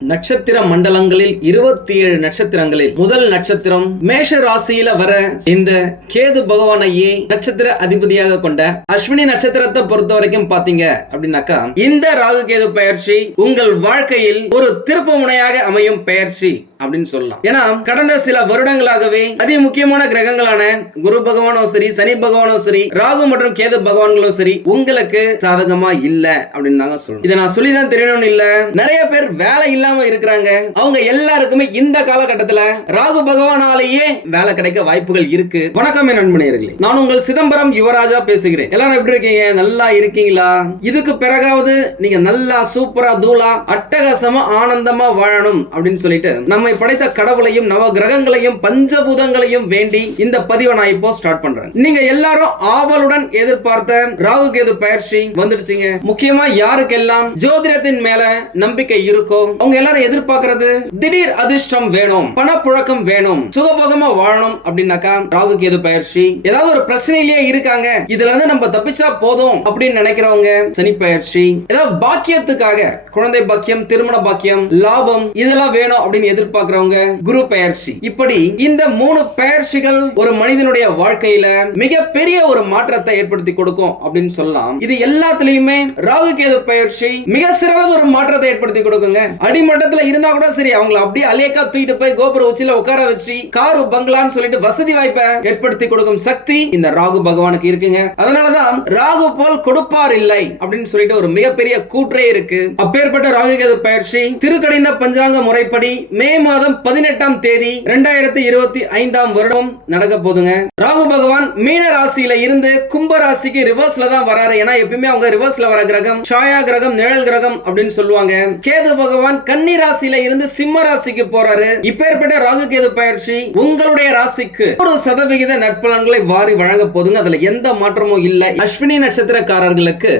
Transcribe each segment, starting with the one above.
நட்சத்திர மண்டலங்களில் இருபத்தி ஏழு நட்சத்திரங்களில் முதல் நட்சத்திரம் மேஷ ராசியில வர இந்த கேது பகவானையே நட்சத்திர அதிபதியாக கொண்ட அஸ்வினி நட்சத்திரத்தை பொறுத்த வரைக்கும் பாத்தீங்க அப்படின்னாக்கா இந்த ராகு கேது பயிற்சி உங்கள் வாழ்க்கையில் ஒரு திருப்பு முனையாக அமையும் பெயர்ச்சி அப்படின்னு சொல்லலாம். ஏன்னா கடந்த சில வருடங்களாகவே அதி முக்கியமான கிரகங்களான குரு பகவானும் சரி சனி பகவானும் சரி ராகு மற்றும் கேது பகவான்களும் சரி உங்களுக்கு சாதகமா இல்ல அப்படின்னு தாங்க சொல்லணும். இதை நான் சொல்லி தான் தெரியணும்னு இல்ல. நிறைய பேர் வேலை இல்லாம இருக்கிறாங்க. அவங்க எல்லாருக்குமே இந்த காலகட்டத்துல ராகு பகவானாலேயே வேலை கிடைக்க வாய்ப்புகள் இருக்கு. வணக்கம் என் நான் உங்கள் சிதம்பரம் யுவராஜா பேசுகிறேன். எல்லாரும் எப்படி இருக்கீங்க? நல்லா இருக்கீங்களா? இதுக்கு பிறகாவது நீங்க நல்லா சூப்பரா தூளா அட்டகாசமா ஆனந்தமா வாழணும் அப்படின்னு சொல்லிட்டு நம்மை படைத்த கடவுளையும் நவ கிரகங்களையும் பஞ்சபூதங்களையும் வேண்டி இந்த பதிவை நான் இப்போ ஸ்டார்ட் பண்றேன். நீங்க எல்லாரும் ஆவலுடன் எதிர்பார்த்த ராகு கேது பயிற்சி வந்துடுச்சுங்க. முக்கியமா யாருக்கெல்லாம் ஜோதிடத்தின் மேல நம்பிக்கை இருக்கோ அவங்க எல்லாரும் எதிர்பார்க்கறது திடீர் அதிர்ஷ்டம் வேணும் பணப்புழக்கம் வேணும் சுகபோகமா வாழணும் அப்படின்னாக்கா ராகு கேது பயிற்சி. ஏதாவது ஒரு பிரச்சனையிலேயே இருக்காங்க. இதுல இருந்து நம்ம தப்பிச்சா போதும் அப்படின்னு நினைக்கிறவங்க சனி பயிற்சி. ஏதாவது பாக்கியத்துக்காக குழந்தை பாக்கியம் திருமண பாக்கியம் லாபம் இதெல்லாம் வேணும் அப்படின்னு எதிர்பார்க்கிறவங்க குரு பயிற்சி. இப்படி இந்த மூணு பயிற்சிகள் ஒரு மனிதனுடைய வாழ்க்கையில மிகப்பெரிய ஒரு மாற்றத்தை ஏற்படுத்தி கொடுக்கும் அப்படின்னு சொல்லலாம். இது எல்லாத்துலயுமே ராகு கேது பயிற்சி மிக சிறந்த ஒரு மாற்றத்தை ஏற்படுத்தி கொடுக்குங்க. அடிமை மட்டத்துல இருந்தா கூட சரி அவங்களை அப்படியே அலேக்கா தூக்கிட்டு போய் கோபுர உச்சியில உட்கார வச்சு காரு பங்களான்னு சொல்லிட்டு வசதி வாய்ப்பை ஏற்படுத்தி கொடுக்கும் சக்தி இந்த ராகு பகவானுக்கு இருக்குங்க. அதனாலதான் ராகு போல் கொடுப்பார் இல்லை அப்படின்னு சொல்லிட்டு ஒரு மிகப்பெரிய கூற்றே இருக்கு. அப்பேற்பட்ட ராகு கேது பயிற்சி திருக்கடைந்த பஞ்சாங்க முறைப்படி மே மாதம் பதினெட்டாம் தேதி இரண்டாயிரத்தி இருபத்தி ஐந்தாம் வருடம் நடக்க போதுங்க. ராகு பகவான் மீன ராசியில இருந்து கும்ப ராசிக்கு ரிவர்ஸ்ல தான் வராரு. ஏன்னா எப்பயுமே அவங்க ரிவர்ஸ்ல வர கிரகம் சாயா கிரகம் நிழல் கிரகம் அப்படின்னு சொல்லுவாங்க. கேது பகவான் கன்னி ராசியில இருந்து சிம்ம ராசிக்கு போறாரு. இப்பேற்பட்ட ராகு கேது பயிற்சி உங்களுடைய ராசிக்கு. ஒரு சதவிகித நட்பலன்களை வாரி வழங்க போதுங்க. அதுல எந்த மாற்றமும் இல்லை. அஸ்வினி நட்சத்திரக்காரர்களுக்கு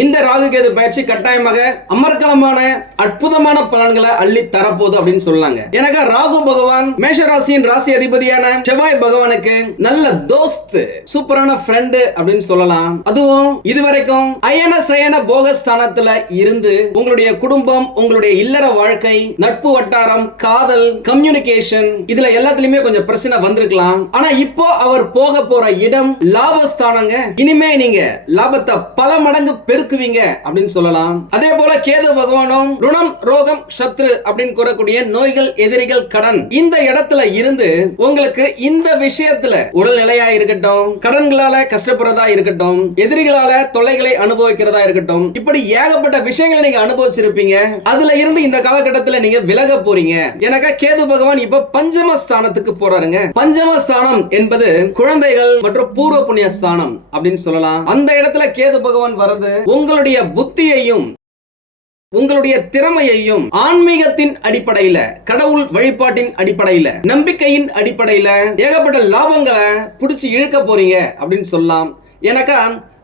இந்த ராகு கேது பயிற்சி கட்டாயமாக அமர்க்கலமான அற்புதமான பலன்களை அள்ளி தரப்போகுது அப்படின்னு சொல்லாங்க எனக்கு ராகு பகவான் மேஷ ராசியின் ராசி அதிபதியான செவ்வாய் பகவானுக்கு நல்ல தோஸ்து சூப்பரான ஃப்ரெண்டு அப்படின்னு சொல்லலாம். அதுவும் இதுவரைக்கும் அயன சயன போகஸ்தானத்துல இருந்து உங்களுடைய குடும்பம் உங்களுடைய இல்லற வாழ்க்கை நட்பு வட்டாரம் காதல் கம்யூனிகேஷன் இதுல எல்லாத்துலயுமே கொஞ்சம் பிரச்சனை வந்திருக்கலாம். ஆனா இப்போ அவர் போக போற இடம் லாபஸ்தானங்க. இனிமே நீங்க லாபத்தை பல மடங்கு பெருக்குவீங்க அப்படின்னு சொல்லலாம். அதே போல கேது பகவானும் ருணம் ரோகம் சத்ரு அப்படின்னு கூறக்கூடிய நோய்கள் எதிரிகள் கடன். இந்த இடத்துல இருந்து உங்களுக்கு இந்த விஷயத்துல உடல்நிலையா இருக்கட்டும் கடன்களால கஷ்டப்படுறதா இருக்கட்டும் எதிரிகளால தொல்லைகளை அனுபவிக்கிறதா இருக்கட்டும் இப்படி ஏகப்பட்ட விஷயங்களை நீங்க அனுபவிச்சிருப்பீங்க. அதுல இருந்து இந்த காலகட்டத்துல நீங்க விலக போறீங்க. எனக்கு கேது பகவான் இப்ப பஞ்சம ஸ்தானத்துக்கு போறாருங்க. பஞ்சம ஸ்தானம் என்பது குழந்தைகள் மற்றும் பூர்வ புண்ணிய ஸ்தானம் அப்படின்னு சொல்லலாம். அந்த இடத்துல கேது பகவான் வர்றது உங்களுடைய புத்தியையும் உங்களுடைய திறமையையும் ஆன்மீகத்தின் அடிப்படையில கடவுள் வழிபாட்டின் அடிப்படையில நம்பிக்கையின் அடிப்படையில ஏகப்பட்ட லாபங்களை புடிச்சு இழுக்க போறீங்க அப்படின்னு சொல்லலாம். எனக்கா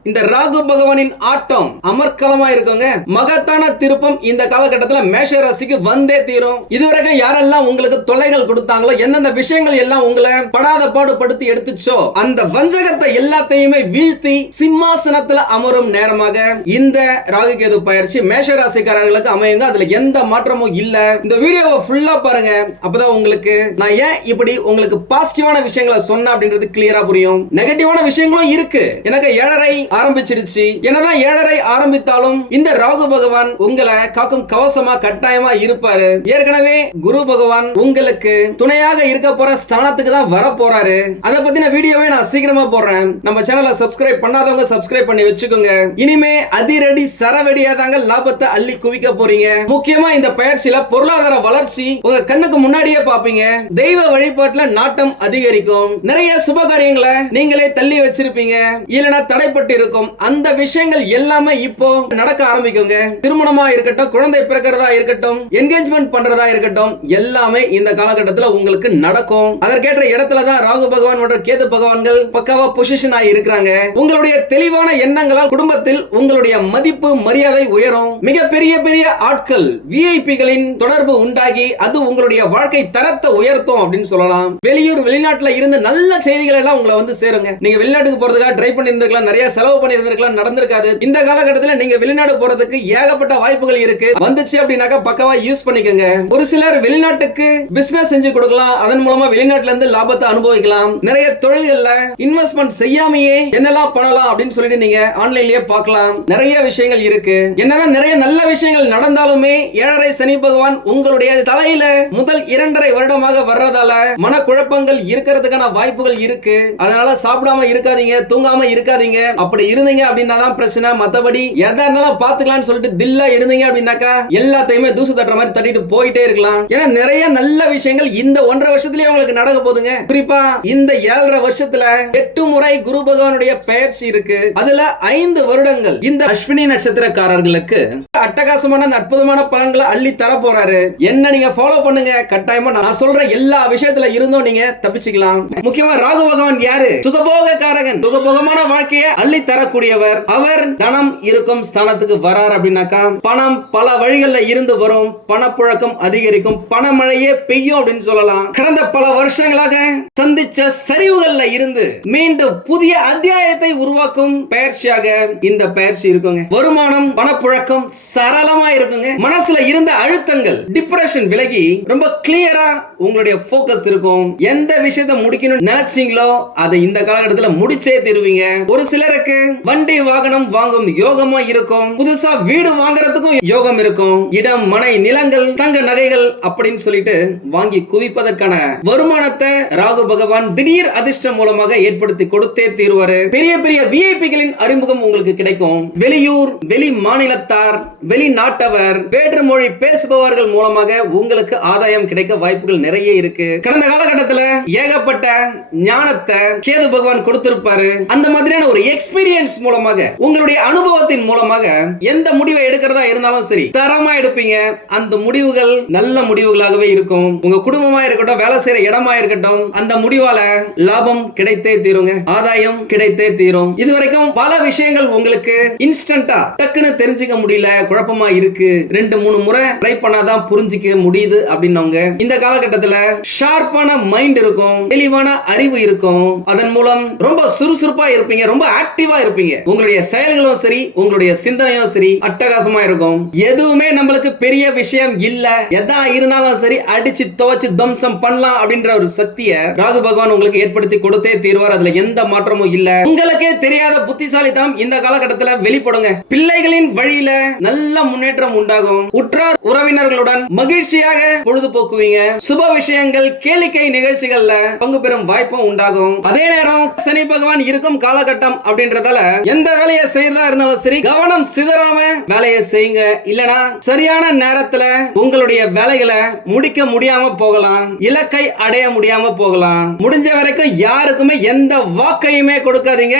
இந்த ராகு பகவானின் ஆட்டம் அமர்க்கலமா இருக்குங்க மகத்தான திருப்பம் இந்த காலகட்டத்துல மேஷ ராசிக்கு வந்தே தீரும். இதுவரைக்கும் யாரெல்லாம் உங்களுக்கு தொல்லைகள் கொடுத்தாங்களோ எந்தெந்த விஷயங்கள் எல்லாம் உங்களை படாத பாடுபடுத்தி எடுத்துச்சோ அந்த வஞ்சகத்தை எல்லாத்தையுமே வீழ்த்தி சிம்மாசனத்துல அமரும் நேரமாக இந்த ராகு கேது பயிற்சி மேஷ ராசிக்காரர்களுக்கு அமையுங்க. அதுல எந்த மாற்றமும் இல்ல. இந்த வீடியோவை ஃபுல்லா பாருங்க. அப்பதான் உங்களுக்கு நான் ஏன் இப்படி உங்களுக்கு பாசிட்டிவான விஷயங்களை சொன்னேன் அப்படின்றது கிளியரா புரியும். நெகட்டிவான விஷயங்களும் இருக்கு. எனக்கு ஏழரை ஆரம்பிச்சிருச்சு. என்னதான் ஏழரை ஆரம்பித்தாலும் இந்த ராகு பகவான் உங்களை காக்கும் கவசமா கட்டாயமா இருப்பாரு. ஏற்கனவே குரு பகவான் உங்களுக்கு துணையாக இருக்க போற ஸ்தானத்துக்கு தான் வர போறாரு அதை பத்தின வீடியோவை நான் சீக்கிரமா போடுறேன். நம்ம சேனலை சப்ஸ்கிரைப் பண்ணாதவங்க சப்ஸ்கிரைப் பண்ணி வச்சுக்கோங்க. இனிமே அதிரடி சரவெடியா தாங்க லாபத்தை அள்ளி குவிக்க போறீங்க. முக்கியமா இந்த பயிற்சியில பொருளாதார வளர்ச்சி உங்க கண்ணுக்கு முன்னாடியே பாப்பீங்க. தெய்வ வழிபாட்டுல நாட்டம் அதிகரிக்கும். நிறைய சுப காரியங்களை நீங்களே தள்ளி வச்சிருப்பீங்க. இல்லைன்னா தடைப்பட்டு இருக்கும். அந்த விஷயங்கள் எல்லாமே இப்போ நடக்க ஆரம்பிக்குங்க. திருமணமா இருக்கட்டும் குழந்தை பிறக்கிறதா இருக்கட்டும் என்கேஜ்மெண்ட் பண்றதா இருக்கட்டும் எல்லாமே இந்த காலகட்டத்தில் உங்களுக்கு நடக்கும். அதற்கேற்ற இடத்துல தான் ராகு பகவான் மற்றும் கேது பகவான்கள் பக்காவா பொசிஷன் ஆகி இருக்கிறாங்க. உங்களுடைய தெளிவான எண்ணங்களால் குடும்பத்தில் உங்களுடைய மதிப்பு மரியாதை உயரும். மிக பெரிய பெரிய ஆட்கள் விஐபிகளின் தொடர்பு உண்டாகி அது உங்களுடைய வாழ்க்கை தரத்தை உயர்த்தும் அப்படின்னு சொல்லலாம். வெளியூர் வெளிநாட்டுல இருந்து நல்ல செய்திகள் எல்லாம் உங்களை வந்து சேருங்க. நீங்க வெளிநாட்டுக்கு போறதுக்காக ட்ரை பண்ணி இருந்திருக்கலாம் நிறைய செலவு செலவு பண்ணியிருந்திருக்கலாம் நடந்திருக்காது. இந்த காலகட்டத்துல நீங்க வெளிநாடு போறதுக்கு ஏகப்பட்ட வாய்ப்புகள் இருக்கு. வந்துச்சு அப்படின்னாக்கா பக்கவா யூஸ் பண்ணிக்கோங்க. ஒரு சிலர் வெளிநாட்டுக்கு பிசினஸ் செஞ்சு கொடுக்கலாம். அதன் மூலமா வெளிநாட்டுல இருந்து லாபத்தை அனுபவிக்கலாம். நிறைய தொழில்கள்ல இன்வெஸ்ட்மெண்ட் செய்யாமையே என்னெல்லாம் பண்ணலாம் அப்படின்னு சொல்லிட்டு நீங்க ஆன்லைன்லயே பார்க்கலாம். நிறைய விஷயங்கள் இருக்கு. என்னன்னா நிறைய நல்ல விஷயங்கள் நடந்தாலுமே ஏழரை சனி பகவான் உங்களுடைய தலையில முதல் இரண்டரை வருடமாக வர்றதால மனக்குழப்பங்கள் இருக்கிறதுக்கான வாய்ப்புகள் இருக்கு. அதனால சாப்பிடாம இருக்காதீங்க தூங்காம இருக்காதீங்க. அப்படி இருந்தீங்க அப்படின்னா தான் பிரச்சனை. மத்தபடி எதா இருந்தாலும் பாத்துக்கலாம்னு சொல்லிட்டு தில்லா இருந்தீங்க அப்படின்னாக்கா எல்லாத்தையுமே தூசு தட்டுற மாதிரி தட்டிட்டு போயிட்டே இருக்கலாம். ஏன்னா நிறைய நல்ல விஷயங்கள் இந்த ஒன்றரை வருஷத்துலயே உங்களுக்கு நடக்க போகுதுங்க. குறிப்பா இந்த ஏழரை வருஷத்துல எட்டு முறை குரு பகவானுடைய பெயர்ச்சி இருக்கு. அதுல ஐந்து வருடங்கள் இந்த அஸ்வினி நட்சத்திரக்காரர்களுக்கு அட்டகாசமான அந்த அற்புதமான பலன்களை அள்ளி தர போறாரு. என்ன நீங்க ஃபாலோ பண்ணுங்க. கட்டாயமா நான் சொல்ற எல்லா விஷயத்துல இருந்தும் நீங்க தப்பிச்சுக்கலாம். முக்கியமா ராகு பகவான் யாரு? சுகபோக காரகன் சுகபோகமான வாழ்க்கையை அள்ளி தரக்கூடியவர். அவர் தனம் இருக்கும் ஸ்தானத்துக்கு வரார் அப்படின்னாக்கா பணம் பல வழிகள்ல இருந்து வரும். பணப்புழக்கம் அதிகரிக்கும். பணமழையே பெய்யும் அப்படின்னு சொல்லலாம். கடந்த பல வருஷங்களாக சந்திச்ச சரிவுகள்ல இருந்து மீண்டும் புதிய அத்தியாயத்தை உருவாக்கும் பயிற்சியாக இந்த பயிற்சி இருக்குங்க. வருமானம் பணப்புழக்கம் சரளமா இருக்குங்க. மனசுல இருந்த அழுத்தங்கள் டிப்ரெஷன் விலகி ரொம்ப கிளியரா உங்களுடைய ஃபோக்கஸ் இருக்கும். எந்த விஷயத்த முடிக்கணும்னு நினைச்சீங்களோ அதை இந்த காலகட்டத்தில் முடிச்சே தருவீங்க. ஒரு சிலருக்கு வண்டி வாகனம் வாங்கும் யோகமா இருக்கும். புதுசா வீடு வாங்குறதுக்கும் யோகம் இருக்கும். இடம் மனை நிலங்கள் தங்க நகைகள் அப்படின்னு சொல்லிட்டு வாங்கி குவிப்பதற்கான வருமானத்தை ராகு பகவான் திடீர் அதிர்ஷ்டம் மூலமாக ஏற்படுத்தி கொடுத்தே தீர்வாரு. பெரிய பெரிய விஐபிகளின் அறிமுகம் உங்களுக்கு கிடைக்கும். வெளியூர் வெளி மாநிலத்தார் வெளிநாட்டவர் வேற்று மொழி பேசுபவர்கள் மூலமாக உங்களுக்கு ஆதாயம் கிடைக்க வாய்ப்புகள் நிறைய இருக்கு. கடந்த காலகட்டத்தில் ஏகப்பட்ட ஞானத்தை கேது பகவான் கொடுத்திருப்பாரு. அந்த மாதிரியான ஒரு எக்ஸ்பீரியன்ஸ் மூலமாக உங்களுடைய அனுபவத்தின் மூலமாக எந்த முடிவை எடுக்கிறதா இருந்தாலும் சரி தரமா எடுப்பீங்க. அந்த முடிவுகள் நல்ல முடிவுகளாகவே இருக்கும். உங்க குடும்பமா இருக்கட்டும் வேலை செய்யற இடமா இருக்கட்டும் அந்த முடிவால லாபம் கிடைத்தே தீருங்க. ஆதாயம் கிடைத்தே தீரும். இதுவரைக்கும் பல விஷயங்கள் உங்களுக்கு இன்ஸ்டன்டா டக்குன்னு தெரிஞ்சுக்க முடியல. குழப்பமா இருக்கு. ரெண்டு மூணு முறை ட்ரை பண்ணாதான் புரிஞ்சிக்க முடியுது அப்படின்னவங்க இந்த காலகட்டத்துல ஷார்ப்பான மைண்ட் இருக்கும் தெளிவான அறிவு இருக்கும். அதன் மூலம் ரொம்ப சுறுசுறுப்பா இருப்பீங்க ரொம்ப ஆக்டிவா இருப்பீங்க. உங்களுடைய செயல்களும் சரி உங்களுடைய சிந்தனையும் சரி அட்டகாசமா இருக்கும். எதுவுமே நம்மளுக்கு பெரிய விஷயம் இல்ல. எதா இருந்தாலும் சரி அடிச்சு துவச்சு தம்சம் பண்ணலாம் அப்படின்ற ஒரு சக்தியை ராகு பகவான் உங்களுக்கு ஏற்படுத்தி கொடுத்தே தீர்வார். அதுல எந்த மாற்றமும் இல்ல. உங்களுக்கே தெரியாத புத்திசாலித்தனம் இந்த காலகட்டத்துல வெளிப்படுங்க. பிள்ளைகளின் வழியில நல்ல நல்ல முன்னேற்றம் உண்டாகும். உற்றார் உறவினர்களுடன் மகிழ்ச்சியாக பொழுதுபோக்குவீங்க. சுப விஷயங்கள் கேளிக்கை நிகழ்ச்சிகள்ல பங்கு பெறும் வாய்ப்பும் உண்டாகும். அதே நேரம் சனி பகவான் இருக்கும் காலகட்டம் அப்படின்றதால எந்த வேலையை செய்யறதா இருந்தாலும் சரி கவனம் சிதறாம வேலையை செய்யுங்க. இல்லனா சரியான நேரத்துல உங்களுடைய வேலைகளை முடிக்க முடியாம போகலாம். இலக்கை அடைய முடியாம போகலாம். முடிஞ்ச வரைக்கும் யாருக்குமே எந்த வாக்கையுமே கொடுக்காதீங்க.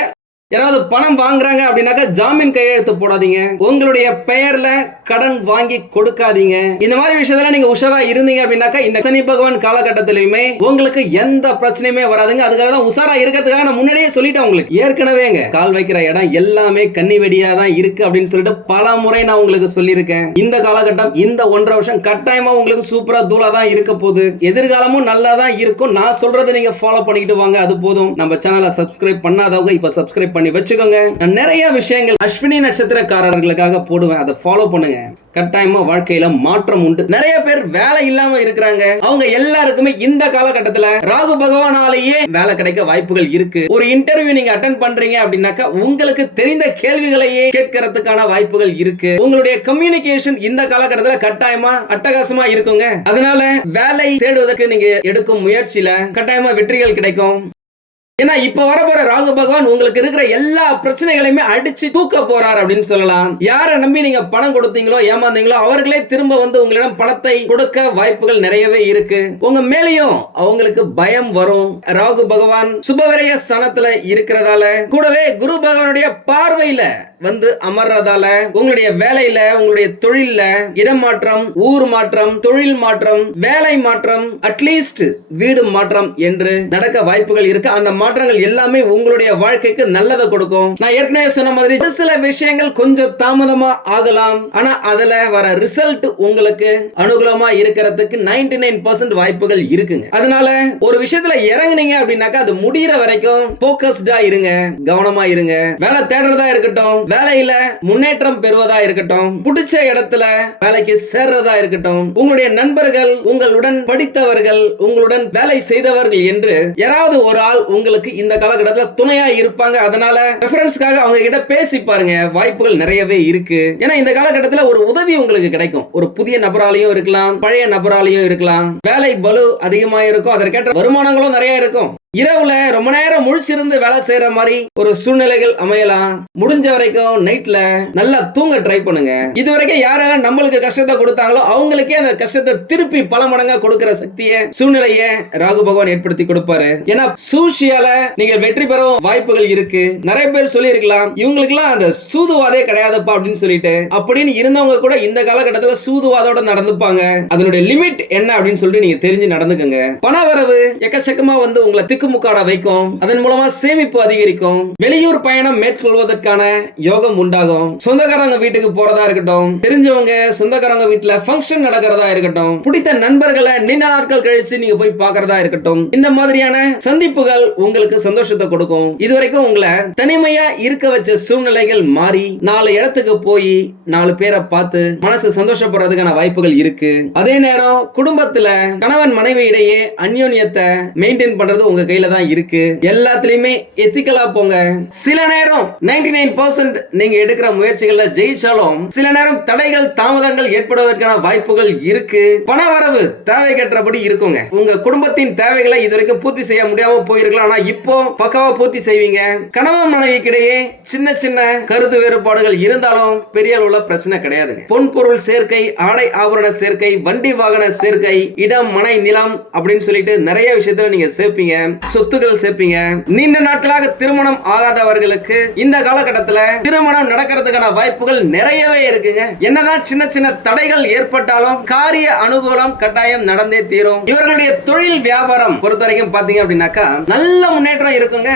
யாராவது பணம் வாங்குறாங்க அப்படின்னாக்கா ஜாமீன் கையெழுத்து போடாதீங்க. உங்களுடைய பெயர்ல கடன் வாங்கி கொடுக்காதீங்க. இந்த மாதிரி விஷயத்துல நீங்க உஷாரா இருந்தீங்க அப்படின்னாக்கா இந்த சனி பகவான் காலகட்டத்திலயுமே உங்களுக்கு எந்த பிரச்சனையுமே வராதுங்க. அதுக்காக தான் உஷாரா இருக்கிறதுக்காக நான் முன்னாடியே சொல்லிட்டேன் உங்களுக்கு. ஏற்கனவேங்க கால் வைக்கிற இடம் எல்லாமே கன்னி வெடியா தான் இருக்கு அப்படின்னு சொல்லிட்டு பல முறை நான் உங்களுக்கு சொல்லியிருக்கேன். இந்த காலகட்டம் இந்த ஒன்றரை வருஷம் கட்டாயமா உங்களுக்கு சூப்பரா தூளா தான் இருக்க போகுது. எதிர்காலமும் நல்லா தான் இருக்கும். நான் சொல்றதை நீங்க ஃபாலோ பண்ணிக்கிட்டு வாங்க. அது போதும். நம்ம சேனலை சப்ஸ்கிரைப் பண்ணாதவங்க இப்ப சப்ஸ்கிரைப் பண்ணி வச்சுக்கோங்க. நான் நிறைய விஷயங்கள் அஸ்வினி நட்சத்திரக்காரர்களுக்காக போடுவேன். அதை ஃபாலோ பண்ணுங்க. கட்டாயமா வாழ்க்கையில மாற்றம் உண்டு. நிறைய பேர் வேலை இல்லாம இருக்கிறாங்க. அவங்க எல்லாருக்குமே இந்த காலகட்டத்துல ராகு பகவானாலேயே வேலை கிடைக்க வாய்ப்புகள் இருக்கு. ஒரு இன்டர்வியூ நீங்க அட்டன் பண்றீங்க அப்படின்னாக்கா உங்களுக்கு தெரிந்த கேள்விகளையே கேட்கறதுக்கான வாய்ப்புகள் இருக்கு. உங்களுடைய கம்யூனிகேஷன் இந்த காலகட்டத்துல கட்டாயமா அட்டகாசமா இருக்குங்க. அதனால வேலை தேடுவதற்கு நீங்க எடுக்கும் முயற்சியில கட்டாயமா வெற்றிகள் கிடைக்கும். ஏன்னா இப்ப வரப்போற ராகு பகவான் உங்களுக்கு இருக்கிற எல்லா பிரச்சனைகளையுமே அடிச்சு தூக்க போறார் அப்படின்னு சொல்லலாம். யாரை நம்பி நீங்க பணம் கொடுத்தீங்களோ ஏமாந்தீங்களோ அவர்களே திரும்ப வந்து உங்களிடம் பணத்தை கொடுக்க வாய்ப்புகள் நிறையவே இருக்கு. உங்க மேலேயும் அவங்களுக்கு பயம் வரும். ராகு பகவான் சுபவரைய ஸ்தானத்துல இருக்கிறதால கூடவே குரு பகவானுடைய பார்வையில வந்து அமர்றதால உங்களுடைய வேலையில உங்களுடைய தொழில்ல இடம் மாற்றம் ஊர் மாற்றம் தொழில் மாற்றம் வேலை மாற்றம் அட்லீஸ்ட் வீடு மாற்றம் என்று நடக்க வாய்ப்புகள் இருக்கு. அந்த மாற்றங்கள் எல்லாமே உங்களுடைய வாழ்க்கைக்கு நல்லதை கொடுக்கும். நான் ஏற்கனவே சொன்ன மாதிரி ஒரு சில விஷயங்கள் கொஞ்சம் தாமதமா ஆகலாம். ஆனா அதுல வர ரிசல்ட் உங்களுக்கு அனுகூலமா இருக்கிறதுக்கு நைன்டி நைன் பர்சன்ட் வாய்ப்புகள் இருக்குங்க. அதனால ஒரு விஷயத்துல இறங்குனீங்க அப்படின்னாக்கா அது முடியற வரைக்கும் போக்கஸ்டா இருங்க. கவனமா இருங்க. வேலை தேடுறதா இருக்கட்டும். வேலையில முன்னேற்றம் பெறுவதா இருக்கட்டும். பிடிச்ச இடத்துல வேலைக்கு சேர்றதா இருக்கட்டும். உங்களுடைய நண்பர்கள் உங்களுடன் படித்தவர்கள் உங்களுடன் வேலை செய்தவர்கள் என்று யாராவது ஒரு ஆள் உங்களுக்கு இந்த காலகட்டத்தில் துணையா இருப்பாங்க. அதனால ரெஃபரன்ஸ்க்காக அவங்க கிட்ட பேசி பாருங்க. வாய்ப்புகள் நிறையவே இருக்கு. ஏன்னா இந்த காலகட்டத்தில் ஒரு உதவி உங்களுக்கு கிடைக்கும். ஒரு புதிய நபராலையும் இருக்கலாம் பழைய நபராலையும் இருக்கலாம். வேலை பலு அதிகமாக இருக்கும் அதற்கேற்ற வருமானங்களும் நிறைய இருக்கும். இரவுல ரொம்ப நேரம் முழிச்சிருந்து வேலை செய்யற மாதிரி ஒரு சூழ்நிலைகள் அமையலாம். முடிஞ்ச வரைக்கும் நைட்ல நல்லா தூங்க ட்ரை பண்ணுங்க. இது வரைக்கும் யாரெல்லாம் நம்மளுக்கு கஷ்டத்தை கொடுத்தாங்களோ அவங்களுக்கே அந்த கஷ்டத்தை திருப்பி பல மடங்கா கொடுக்கிற சக்தியை சூழ்நிலையை ராகு பகவான் ஏற்படுத்தி கொடுப்பாரு. ஏன்னா சூழ்ச்சியால நீங்க வெற்றி பெறவும் வாய்ப்புகள் இருக்கு. நிறைய பேர் சொல்லியிருக்கலாம் இவங்களுக்குலாம் அந்த சூதுவாதே கிடையாதுப்பா அப்படின்னு சொல்லிட்டு. அப்படின்னு இருந்தவங்க கூட இந்த காலகட்டத்துல சூதுவாதோட நடந்துப்பாங்க. அதனுடைய லிமிட் என்ன அப்படின்னு சொல்லிட்டு நீங்க தெரிஞ்சு நடந்துக்கங்க. பண வரவு எக்கச்சக்கமா வந்து உங்களை திக்குமுக்காட வைக்கும். அதன் மூலமா சேமிப்பு அதிகரிக்கும். வெளியூர் பயணம் மேற்கொள்வதற்கான யோகம் உண்டாகும். சொந்தக்காரங்க வீட்டுக்கு போறதா இருக்கட்டும் தெரிஞ்சவங்க சொந்தக்காரங்க வீட்டுல ஃபங்க்ஷன் நடக்கிறதா இருக்கட்டும் பிடித்த நண்பர்களை நீண்ட நாட்கள் கழிச்சு நீங்க போய் பாக்குறதா இருக்கட்டும் இந்த மாதிரியான சந்திப்புகள் உங்களுக்கு சந்தோஷத்தை கொடுக்கும். இதுவரைக்கும் உங்களை தனிமையா இருக்க வச்ச சூழ்நிலைகள் மாறி நாலு இடத்துக்கு போய் நாலு பேரை பார்த்து மனசு சந்தோஷப்படுறதுக்கான வாய்ப்புகள் இருக்கு. அதே நேரம் குடும்பத்துல கணவன் மனைவி இடையே அந்யோன்யத்தை மெயின்டைன் பண்றது உங்க கையில தான் இருக்கு. எல்லாத்துலயுமே எத்திக்கலா போங்க. சில நேரம் நைன்டி நைன் பர்சன்ட் நீங்க எடுக்கிற முயற்சிகள்ல ஜெயிச்சாலும் சில நேரம் தடைகள் தாமதங்கள் ஏற்படுவதற்கான வாய்ப்புகள் இருக்கு. பண வரவு தேவை கட்டுறபடி இருக்குங்க. உங்க குடும்பத்தின் தேவைகளை இதுவரைக்கும் பூர்த்தி செய்ய முடியாம போயிருக்கலாம். ஆனா இப்போ பக்காவா பூர்த்தி செய்வீங்க. கணவன் மனைவிக்கிடையே சின்ன சின்ன கருத்து வேறுபாடுகள் இருந்தாலும் பெரிய அளவுல பிரச்சனை கிடையாதுங்க. பொன் பொருள் சேர்க்கை ஆடை ஆபரண சேர்க்கை வண்டி வாகன சேர்க்கை இடம் மனை நிலம் அப்படின்னு சொல்லிட்டு நிறைய விஷயத்துல நீங்க சேர்ப்பீங்க. சொத்துக்கள் சேர்ப்பீங்க. நீண்ட நாட்களாக திருமணம் ஆகாதவர்களுக்கு இந்த காலகட்டத்தில் திருமணம் நடக்கிறதுக்கான வாய்ப்புகள் நிறையவே இருக்குங்க. என்னதான் சின்ன சின்ன தடைகள் ஏற்பட்டாலும் காரிய அனுகூலம் கட்டாயம் நடந்தே தீரும். இவர்களுடைய தொழில் வியாபாரம் பொறுத்த வரைக்கும் பாத்தீங்க அப்படின்னாக்கா நல்ல முன்னேற்றம் இருக்குங்க.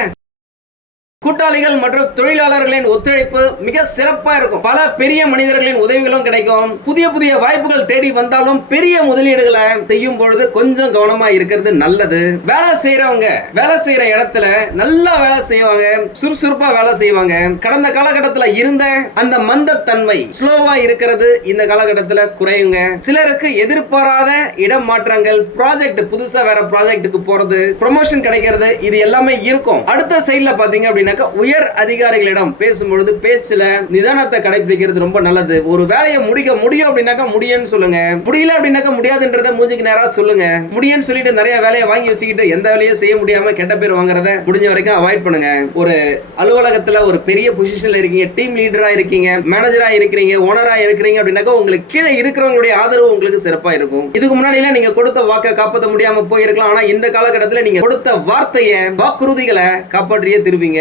கூட்டாளிகள் மற்றும் தொழிலாளர்களின் ஒத்துழைப்பு மிக சிறப்பா இருக்கும். பல பெரிய மனிதர்களின் உதவிகளும் கிடைக்கும். புதிய புதிய வாய்ப்புகள் தேடி வந்தாலும் பெரிய முதலீடுகளை செய்யும் பொழுது கொஞ்சம் கவனமா இருக்கிறது நல்லது. வேலை செய்யறவங்க வேலை செய்யற இடத்துல நல்லா வேலை செய்வாங்க சுறுசுறுப்பா வேலை செய்வாங்க. கடந்த காலகட்டத்துல இருந்த அந்த மந்தத்தன்மை ஸ்லோவா இருக்கிறது. இந்த காலகட்டத்துல குறையுங்க. சிலருக்கு எதிர்பாராத இடம் மாற்றங்கள் ப்ராஜெக்ட் புதுசா வேற ப்ராஜெக்ட்டுக்கு போறது ப்ரொமோஷன் கிடைக்கிறது இது எல்லாமே இருக்கும். அடுத்த சைட்ல பாத்தீங்க அப்படின்னாக்கா உயர் அதிகாரிகளிடம் பேசும்பொழுது பேசல நிதானத்தை கடைபிடிக்கிறது ரொம்ப நல்லது. ஒரு வேலையை முடிக்க முடியும் அப்படின்னாக்கா முடியும்னு சொல்லுங்க. முடியல அப்படின்னாக்கா முடியாதுன்றத மூஞ்சிக்கு நேரா சொல்லுங்க. முடியும்னு சொல்லிட்டு நிறைய வேலையை வாங்கி வச்சுக்கிட்டு எந்த வேலையும் செய்ய முடியாம கெட்ட பேர் வாங்குறத முடிஞ்ச வரைக்கும் அவாய்ட் பண்ணுங்க. ஒரு அலுவலகத்துல ஒரு பெரிய பொசிஷன்ல இருக்கீங்க. டீம் லீடரா இருக்கீங்க. மேனேஜரா இருக்கிறீங்க. ஓனரா இருக்கிறீங்க அப்படின்னாக்கா உங்களுக்கு கீழே இருக்கிறவங்களுடைய ஆதரவு உங்களுக்கு சிறப்பா இருக்கும். இதுக்கு முன்னாடி எல்லாம் நீங்க கொடுத்த வாக்கை காப்பாற்ற முடியாம போயிருக்கலாம். ஆனா இந்த காலகட்டத்தில் நீங்க கொடுத்த வார்த்தையை வாக்குறுதிகளை காப்பாற்றியே திருப்பீங்க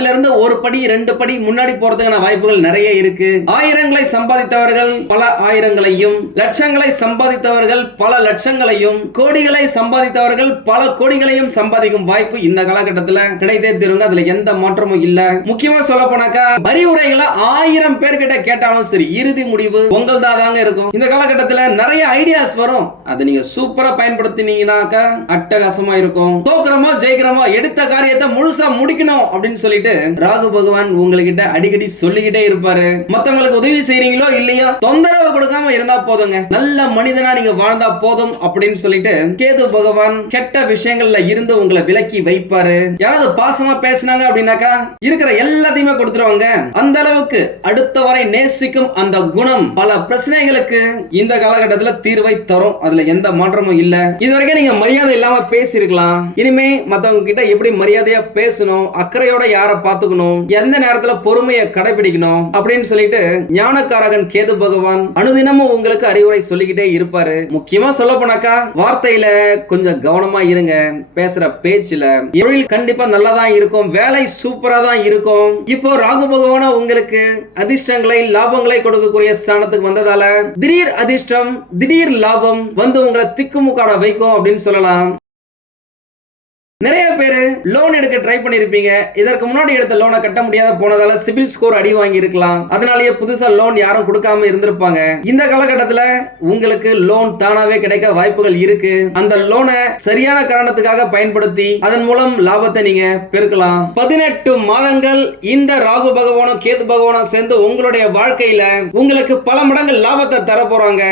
அதுல இருந்து ஒரு படி ரெண்டு படி முன்னாடி போறதுக்கான வாய்ப்புகள் நிறைய இருக்கு. ஆயிரங்களை சம்பாதித்தவர்கள் பல ஆயிரங்களையும் லட்சங்களை சம்பாதித்தவர்கள் பல லட்சங்களையும் கோடிகளை சம்பாதித்தவர்கள் பல கோடிகளையும் சம்பாதிக்கும் வாய்ப்பு இந்த காலகட்டத்தில் கிடைத்தே தீருங்க. அதுல எந்த மாற்றமும் இல்ல. முக்கியமா சொல்ல போனாக்கா அறிவுரைகளை ஆயிரம் பேர்கிட்ட கேட்டாலும் சரி இறுதி முடிவு உங்கள் தாங்க இருக்கும். இந்த காலகட்டத்துல நிறைய ஐடியாஸ் வரும். அதை நீங்க சூப்பரா பயன்படுத்தினீங்கன்னாக்கா அட்டகாசமா இருக்கும். தோக்குறமோ ஜெயிக்கிறோமோ எடுத்த காரியத்தை முழுசா முடிக்கணும் அப்படின்னு சொல்லிட்டு அப்படின்ட்டு ராகு பகவான் உங்ககிட்ட அடிக்கடி சொல்லிக்கிட்டே இருப்பாரு. மத்தவங்களுக்கு உதவி செய்றீங்களோ இல்லையோ தொந்தரவு கொடுக்காம இருந்தா போதுங்க. நல்ல மனிதனா நீங்க வாழ்ந்தா போதும் அப்படின்னு சொல்லிட்டு கேது பகவான் கெட்ட விஷயங்கள்ல இருந்து உங்களை விலக்கி வைப்பாரு. யாராவது பாசமா பேசினாங்க அப்படின்னாக்கா இருக்கிற எல்லாத்தையுமே கொடுத்துருவாங்க. அந்த அளவுக்கு அடுத்த வரை நேசிக்கும் அந்த குணம் பல பிரச்சனைகளுக்கு இந்த காலகட்டத்துல தீர்வை தரும். அதுல எந்த மாற்றமும் இல்ல. இது வரைக்கும் நீங்க மரியாதை இல்லாம பேசிருக்கலாம் இனிமே மத்தவங்க கிட்ட எப்படி மரியாதையா பேசணும் அக்கறையோட யாரை பார்த்துக்கணும். எந்த நேரத்துல பொறுமையை கடைபிடிக்கணும் அப்படின்னு சொல்லிட்டு ஞானக்காரகன் கேது பகவான் அனுதினமும் உங்களுக்கு அறிவுரை சொல்லிக்கிட்டே இருப்பாரு. முக்கியமா சொல்ல போனாக்கா வார்த்தையில கொஞ்சம் கவனமா இருங்க. பேசுற பேச்சுல தொழில் கண்டிப்பா நல்லா தான் இருக்கும். வேலை சூப்பரா தான் இருக்கும். இப்போ ராகு பகவான உங்களுக்கு அதிர்ஷ்டங்களை லாபங்களை கொடுக்கக்கூடிய ஸ்தானத்துக்கு வந்ததால திடீர் அதிர்ஷ்டம் திடீர் லாபம் வந்து உங்களை திக்குமுக்காட வைக்கும் அப்படின்னு சொல்லலாம். நிறைய பேர் லோன் எடுக்க ட்ரை பண்ணியிருப்பீங்க இதற்கு முன்னாடி எடுத்த லோனை கட்ட முடியாத போனதால சிபில் ஸ்கோர் அடி வாங்கி இருக்கலாம் அதனாலேயே புதுசா லோன் யாரும் கொடுக்காம இருந்திருப்பாங்க. இந்த காலகட்டத்துல உங்களுக்கு லோன் தானாவே கிடைக்க வாய்ப்புகள் இருக்கு. அந்த லோனை சரியான காரணத்துக்காக பயன்படுத்தி அதன் மூலம் லாபத்தை நீங்க பெருக்கலாம். பதினெட்டு மாதங்கள் இந்த ராகு பகவானும் கேது பகவானும் சேர்ந்து உங்களுடைய வாழ்க்கையில உங்களுக்கு பல மடங்கு லாபத்தை தர போறாங்க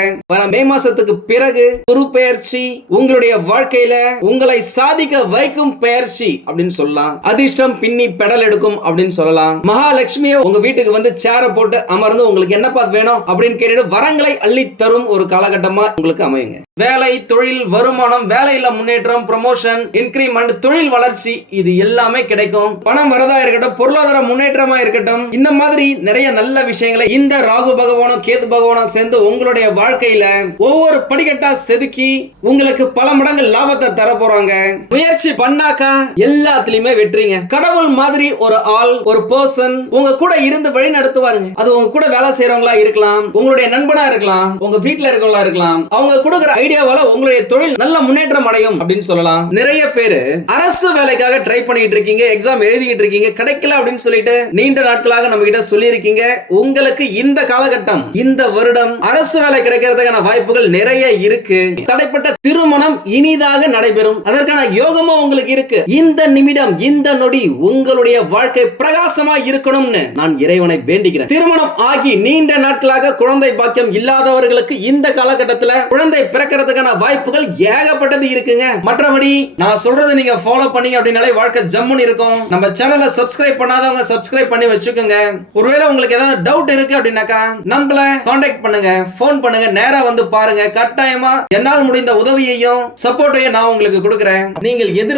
மே மாசத்துக்கு பிறகு குரு பெயர்ச்சி உங்களுடைய வாழ்க்கையில உங்களை சாதிக்க கிடைக்கும் பெயர்ச்சி அப்படின்னு சொல்லலாம். அதிர்ஷ்டம் பின்னி பெடல் எடுக்கும் அப்படின்னு சொல்லலாம். மகாலட்சுமியை உங்க வீட்டுக்கு வந்து சேர போட்டு அமர்ந்து உங்களுக்கு என்னப்பா வேணும் அப்படின்னு கேட்டுட்டு வரங்களை அள்ளி தரும் ஒரு காலகட்டமா உங்களுக்கு அமையுங்க. வேலை தொழில் வருமானம் வேலையில முன்னேற்றம் ப்ரமோஷன் இன்கிரிமெண்ட் தொழில் வளர்ச்சி இது எல்லாமே கிடைக்கும். பணம் வரதா இருக்கட்டும் பொருளாதார முன்னேற்றமா இருக்கட்டும் இந்த மாதிரி நிறைய நல்ல விஷயங்களை இந்த ராகு பகவானும் கேது பகவானும் சேர்ந்து உங்களுடைய வாழ்க்கையில ஒவ்வொரு படிக்கட்டா செதுக்கி உங்களுக்கு பல மடங்கு லாபத்தை தர போறாங்க முயற்சி பண்ணாக்கா எல்லாத்துலயுமே வெற்றிங்க கடவுள் மாதிரி ஒரு ஆள் ஒரு பர்சன் உங்க கூட இருந்து வழி நடத்துவாருங்க. அது உங்க கூட வேலை செய்யறவங்களா இருக்கலாம் உங்களுடைய நண்பனா இருக்கலாம் உங்க வீட்டுல இருக்கவங்களா இருக்கலாம். அவங்க கொடுக்குற ஐடியாவால உங்களுடைய தொழில் நல்ல முன்னேற்றம் அடையும் அப்படின்னு சொல்லலாம். நிறைய பேரு அரசு வேலைக்காக ட்ரை பண்ணிட்டு இருக்கீங்க எக்ஸாம் எழுதிட்டு இருக்கீங்க கிடைக்கல அப்படின்னு சொல்லிட்டு நீண்ட நாட்களாக நம்ம கிட்ட சொல்லி இருக்கீங்க உங்களுக்கு இந்த காலகட்டம் இந்த வருடம் அரசு வேலை கிடைக்கிறதுக்கான வாய்ப்புகள் நிறைய இருக்கு. தடைப்பட்ட திருமணம் இனிதாக நடைபெறும். அதற்கான யோகமும் உங்களுக்கு உங்களுக்கு இருக்கு. இந்த நிமிடம் இந்த நொடி உங்களுடைய வாழ்க்கை பிரகாசமா இருக்கணும்னு நான் இறைவனை வேண்டுகிறேன். திருமணம் ஆகி நீண்ட நாட்களாக குழந்தை பாக்கியம் இல்லாதவர்களுக்கு இந்த காலகட்டத்தில் குழந்தை பிறக்கிறதுக்கான வாய்ப்புகள் ஏகப்பட்டது இருக்குங்க. மற்றபடி நான் சொல்றதை நீங்க ஃபாலோ பண்ணீங்க அப்படின்னாலே வாழ்க்கை ஜம்முன்னு இருக்கும். நம்ம சேனலை சப்ஸ்கிரைப் பண்ணாதவங்க சப்ஸ்கிரைப் பண்ணி வச்சுக்கோங்க. ஒருவேளை உங்களுக்கு ஏதாவது டவுட் இருக்கு அப்படின்னாக்கா நம்மள காண்டாக்ட் பண்ணுங்க ஃபோன் பண்ணுங்க நேரா வந்து பாருங்க. கட்டாயமா என்னால் முடிந்த உதவியையும் சப்போர்ட்டையும் நான் உங்களுக்கு கொடுக்குறேன். நீங்கள் எதிர்